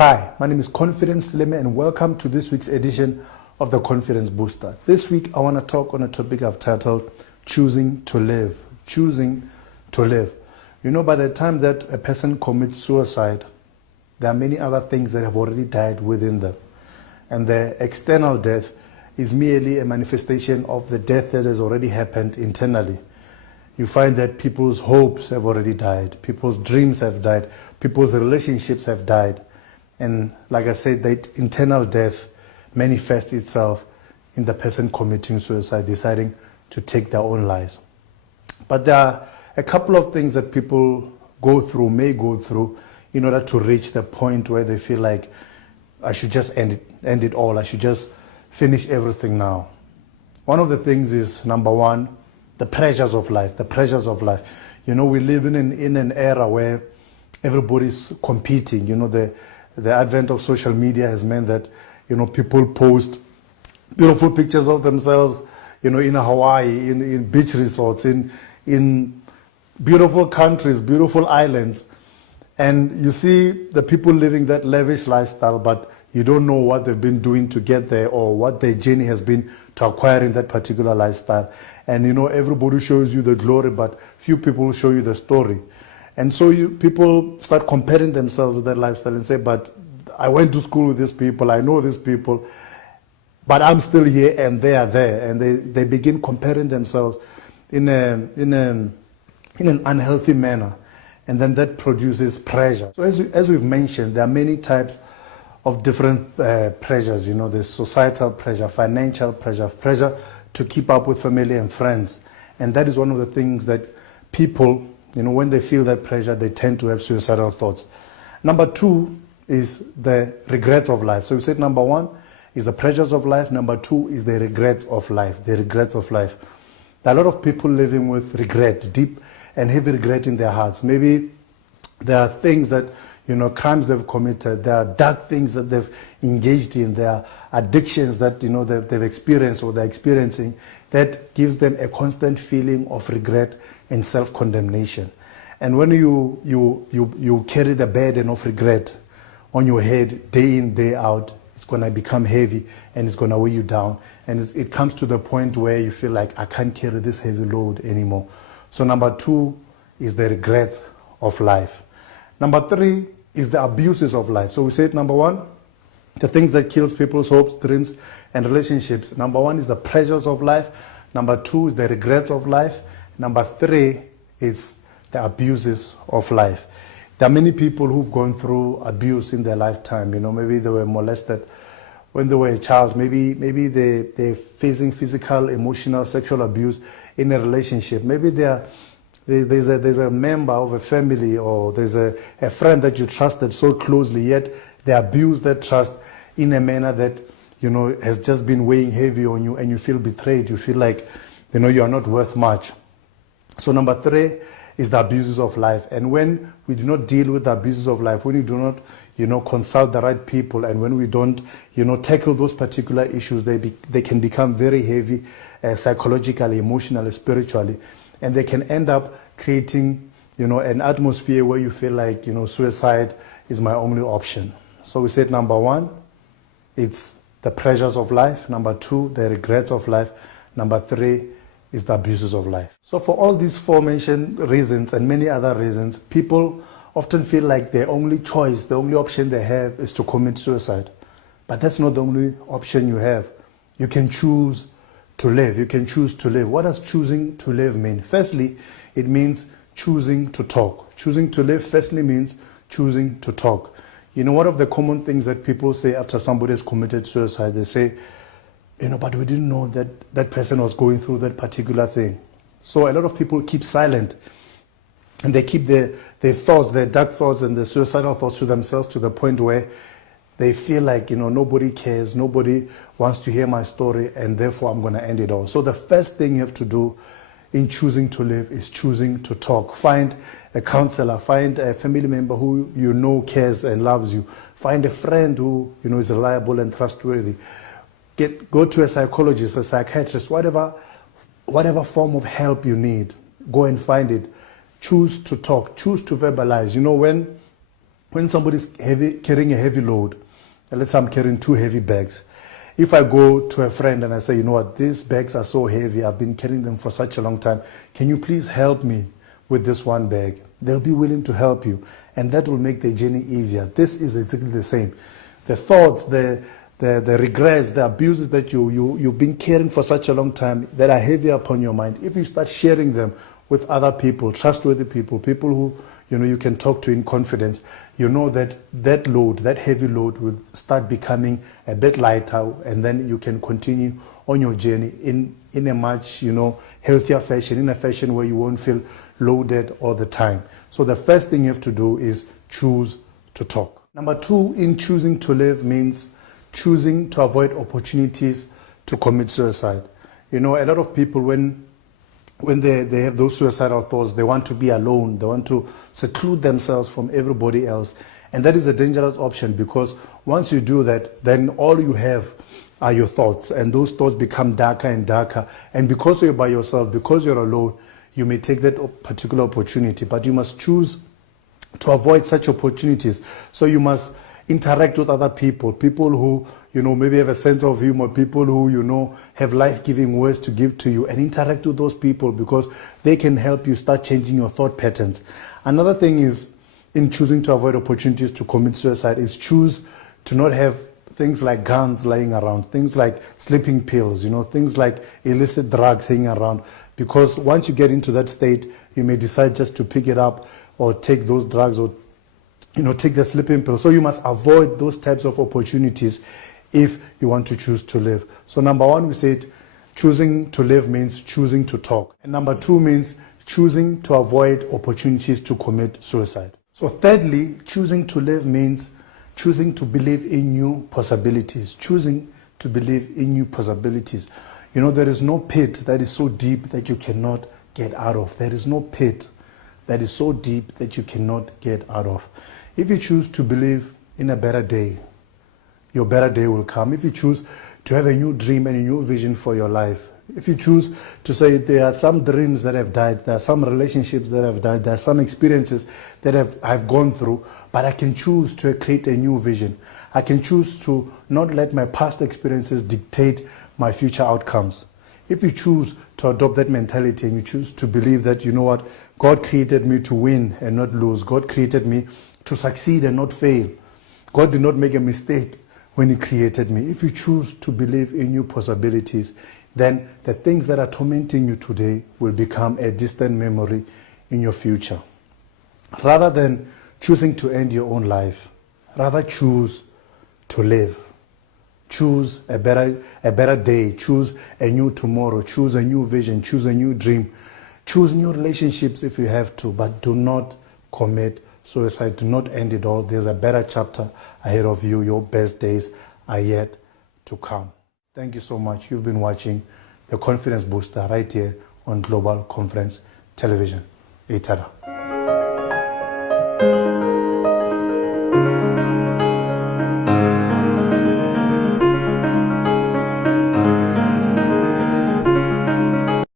Hi, my name is Confidence Seleme and welcome to this week's edition of the Confidence Booster. This week I want to talk on a topic I've titled Choosing to Live. Choosing to live. You know, by the time that a person commits suicide, there are many other things that have already died within them. And the external death is merely a manifestation of the death that has already happened internally. You find that people's hopes have already died, people's dreams have died, people's relationships have died. And like I said, that internal death manifests itself in the person committing suicide, deciding to take their own lives. But there are a couple of things that people may go through in order to reach the point where they feel like, I should just end it all. I should just finish everything now. One of the things is, number one, the pressures of life, the pressures of life. You know, we live in an era where everybody's competing. You know, the advent of social media has meant that, you know, people post beautiful pictures of themselves, you know, in Hawaii, in beach resorts, in beautiful countries, beautiful islands. And you see the people living that lavish lifestyle, but you don't know what they've been doing to get there or what their journey has been to acquiring that particular lifestyle. And, you know, everybody shows you the glory, but few people show you the story. And so people start comparing themselves with that lifestyle and say, but I went to school with these people, I know these people, but I'm still here and they are there. And they begin comparing themselves in an unhealthy manner. And then that produces pressure. So as we've mentioned, there are many types of different pressures. You know, there's societal pressure, financial pressure, pressure to keep up with family and friends. And that is one of the things that people, you know, when they feel that pressure, they tend to have suicidal thoughts. Number two is the regrets of life. So we said number one is the pressures of life. Number two is the regrets of life, the regrets of life. There are a lot of people living with regret, deep and heavy regret in their hearts. Maybe there are things that, you know, crimes they've committed. There are dark things that they've engaged in. There are addictions that, you know, they've experienced or they're experiencing that gives them a constant feeling of regret and self-condemnation. And when you carry the burden of regret on your head day in, day out, it's going to become heavy and it's going to weigh you down. And it comes to the point where you feel like, I can't carry this heavy load anymore. So number two is the regrets of life. Number three is the abuses of life. So we said number one, the things that kills people's hopes, dreams, and relationships. Number one is the pressures of life. Number two is the regrets of life. Number three is the abuses of life. There are many people who've gone through abuse in their lifetime. You know, maybe they were molested when they were a child. Maybe they're facing physical, emotional, sexual abuse in a relationship. Maybe there's a member of a family or there's a friend that you trusted so closely, yet they abuse that trust in a manner that, you know, has just been weighing heavy on you and you feel betrayed. You feel like, you know, you are not worth much. So number three is the abuses of life. And when we do not deal with the abuses of life, when we do not, you know, consult the right people, and when we don't, you know, tackle those particular issues, they can become very heavy psychologically, emotionally, spiritually. And they can end up creating, you know, an atmosphere where you feel like, you know, suicide is my only option. So we said number one, it's the pressures of life. Number two, the regrets of life. Number three is the abuses of life. So for all these forementioned reasons and many other reasons, people often feel like their only choice, the only option they have is to commit suicide. But that's not the only option you have. You can choose to live. You can choose to live. What does choosing to live mean? Firstly, it means choosing to talk. Choosing to live firstly means choosing to talk. You know, one of the common things that people say after somebody has committed suicide, they say, you know, but we didn't know that that person was going through that particular thing. So a lot of people keep silent and they keep their thoughts, their dark thoughts and their suicidal thoughts to themselves to the point where they feel like, you know, nobody cares, nobody wants to hear my story, and therefore I'm going to end it all. So the first thing you have to do in choosing to live is choosing to talk. Find a counselor, find a family member who you know cares and loves you. Find a friend who, you know, is reliable and trustworthy. Go to a psychologist, a psychiatrist, whatever form of help you need. Go and find it. Choose to talk, choose to verbalize. You know, when when somebody's carrying a heavy load, let's say I'm carrying 2 heavy bags. If I go to a friend and I say, you know what, these bags are so heavy, I've been carrying them for such a long time, can you please help me with this one bag? They'll be willing to help you, and that will make the journey easier. This is exactly the same. The thoughts, the regrets, the abuses that you've been carrying for such a long time that are heavy upon your mind, if you start sharing them with other people, trustworthy people, people who you can talk to in confidence, you know that that load, that heavy load will start becoming a bit lighter, and then you can continue on your journey in a much healthier fashion, in a fashion where you won't feel loaded all the time. So the first thing you have to do is choose to talk. Number 2 in choosing to live means choosing to avoid opportunities to commit suicide. A lot of people, when they have those suicidal thoughts, they want to be alone, they want to seclude themselves from everybody else. And that is a dangerous option, because once you do that, then all you have are your thoughts, and those thoughts become darker and darker. And because you're by yourself, because you're alone, you may take that particular opportunity, but you must choose to avoid such opportunities. So you must interact with other people, people who maybe have a sense of humor, people who have life-giving words to give to you, and interact with those people, because they can help you start changing your thought patterns. Another thing is, in choosing to avoid opportunities to commit suicide, is choose to not have things like guns lying around, things like sleeping pills, things like illicit drugs hanging around, because once you get into that state, you may decide just to pick it up or take those drugs, or take the sleeping pill. So you must avoid those types of opportunities if you want to choose to live. So number 1, we said choosing to live means choosing to talk. And number 2 means choosing to avoid opportunities to commit suicide. So thirdly, choosing to live means choosing to believe in new possibilities. Choosing to believe in new possibilities. There is no pit that is so deep that you cannot get out of. There is no pit that is so deep that you cannot get out of. If you choose to believe in a better day, your better day will come. If you choose to have a new dream and a new vision for your life, if you choose to say there are some dreams that have died, there are some relationships that have died, there are some experiences that I've gone through, but I can choose to create a new vision. I can choose to not let my past experiences dictate my future outcomes. If you choose to adopt that mentality, and you choose to believe that, God created me to win and not lose. God created me to succeed and not fail. God did not make a mistake when He created me. If you choose to believe in new possibilities, then the things that are tormenting you today will become a distant memory in your future. Rather than choosing to end your own life, rather choose to live. Choose a better day. Choose a new tomorrow. Choose a new vision. Choose a new dream. Choose new relationships if you have to, but do not commit suicide. Do not end it all. There's a better chapter ahead of you. Your best days are yet to come. Thank you so much. You've been watching the Confidence Booster right here on Global Conference Television. Itara.